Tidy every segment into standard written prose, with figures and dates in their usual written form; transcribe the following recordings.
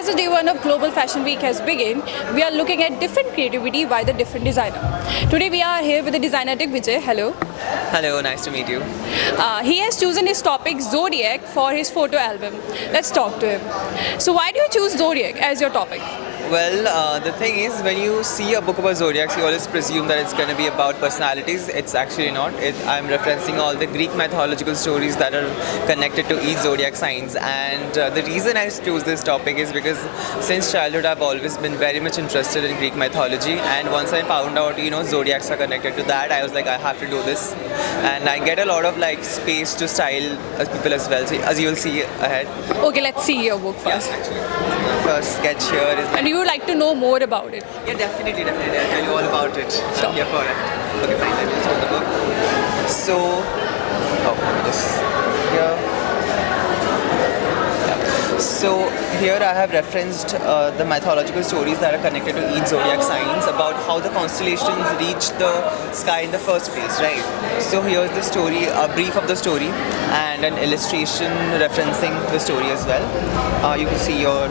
as the day one of Global Fashion Week has begun, we are looking at different creativity by the different designer. Today we are here with the designer Digvijay. Hello. Hello, nice to meet you. He has chosen his topic Zodiac for his photo album. Let's talk to him. So why do you choose Zodiac as your topic? Well, the thing is, when you see a book about zodiacs, you always presume that it's going to be about personalities. It's actually not. I'm referencing all the Greek mythological stories that are connected to each zodiac signs. And the reason I chose this topic is because since childhood, I've always been very much interested in Greek mythology. And once I found out, zodiacs are connected to that, I was like, I have to do this. And I get a lot of space to style people as well, as you will see ahead. Okay, let's see your book first. My first sketch here is. And you would like to know more about it? Yeah, definitely. I'll tell you all about it. Sure. I'm here for it. Okay, fine. Let's hold the book. So, here. Yeah. So here I have referenced the mythological stories that are connected to each zodiac signs about how the constellations reach the sky in the first place, right? So here's the story, a brief of the story, and an illustration referencing the story as well. You can see your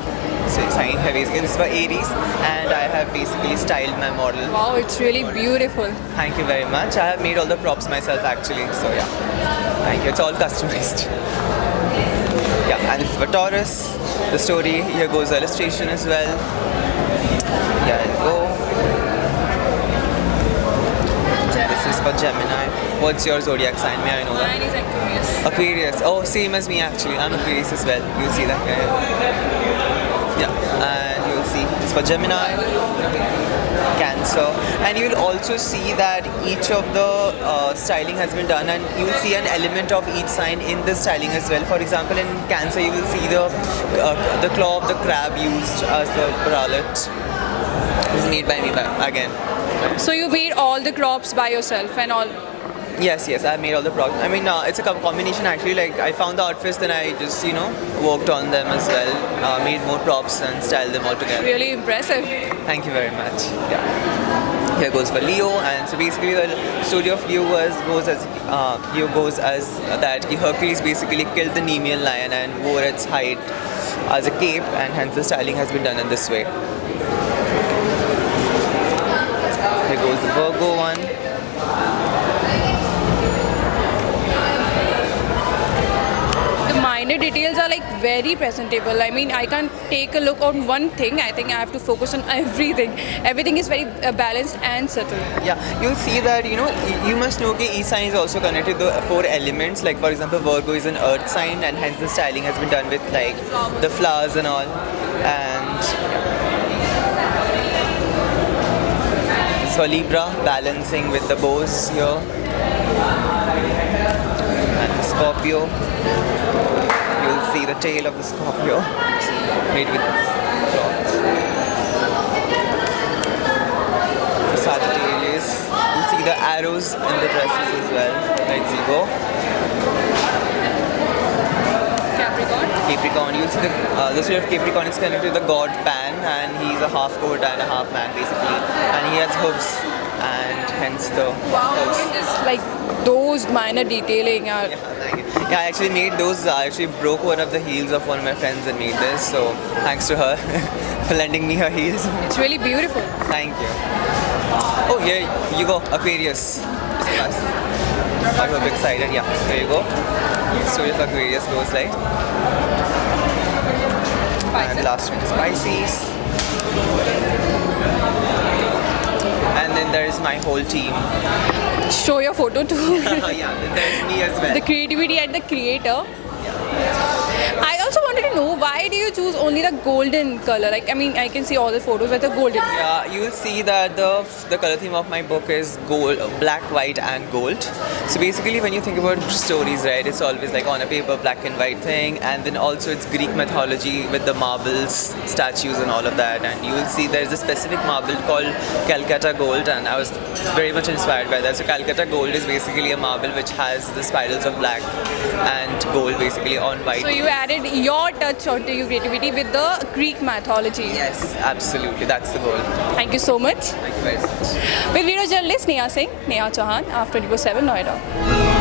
sign here. Basically, this is for Aries, and I have basically styled my model. Wow, it's really beautiful. Thank you very much. I have made all the props myself actually, so yeah. Thank you. It's all customized. Yeah, and this is for Taurus. The story, here goes the illustration as well. Here you go. This is for Gemini. What's your zodiac sign? May I know that? Mine is Aquarius. Aquarius. Oh, same as me actually. I'm Aquarius as well. You'll see that. Yeah, and you'll see it's for Gemini, Cancer, and you'll also see that each of the styling has been done, and you'll see an element of each sign in the styling as well. For example, in Cancer, you will see the claw of the crab used as the bralette. This is made by me again. So you made all the crops by yourself and all? Yes, I made all the props. I mean, it's a combination actually. I found the outfits, then I just, worked on them as well, made more props and styled them all together. Really impressive. Thank you very much. Yeah. Here goes for Leo, and so basically the story of Leo goes as that Hercules basically killed the Nemean lion and wore its hide as a cape, and hence the styling has been done in this way. Here goes the Virgo one. Minor details are very presentable. I mean, I can't take a look on one thing. I think I have to focus on everything. Everything is very balanced and subtle. Yeah, you'll see that, you must know that each sign is also connected to the 4 elements. Like, for example, Virgo is an earth sign, and hence the styling has been done with the flowers and all. And it's for Libra, balancing with the bows here. And the Scorpio. You'll see the tail of the Scorpio made with cloth. For Sagittarius, you'll see the arrows in the dresses as well, like Zigo. Capricorn, you'll see the story of Capricorn is connected to the god Pan, and he's a half goat and a half man basically, and he has hooves, and hence the hooves. Those minor detailing are... Yeah, I actually made those. I actually broke one of the heels of one of my friends and made this. So thanks to her for lending me her heels. It's really beautiful. Thank you. Oh, here you go, Aquarius. I was excited. Yeah, there you go. Story of Aquarius goes like. And last one is Pisces. And then there is my whole team. Show your photo too. Yeah, there's me as well. The creativity and the creator. I also wanted to know, why do you choose only the golden color? I mean, I can see all the photos with the golden. Yeah, you will see that the color theme of my book is gold, black, white, and gold. So basically, when you think about stories, right, it's always on a paper, black and white thing, and then also it's Greek mythology with the marbles, statues, and all of that. And you will see there's a specific marble called Calcutta Gold, and I was very much inspired by that. So Calcutta Gold is basically a marble which has the spirals of black and gold basically on white. So you added your touch onto your creativity with the Greek mythology. Yes, absolutely. That's the goal. Thank you so much. Thank you very much. With video journalist Neha Singh, Neha Chauhan, After 24/7 Noida.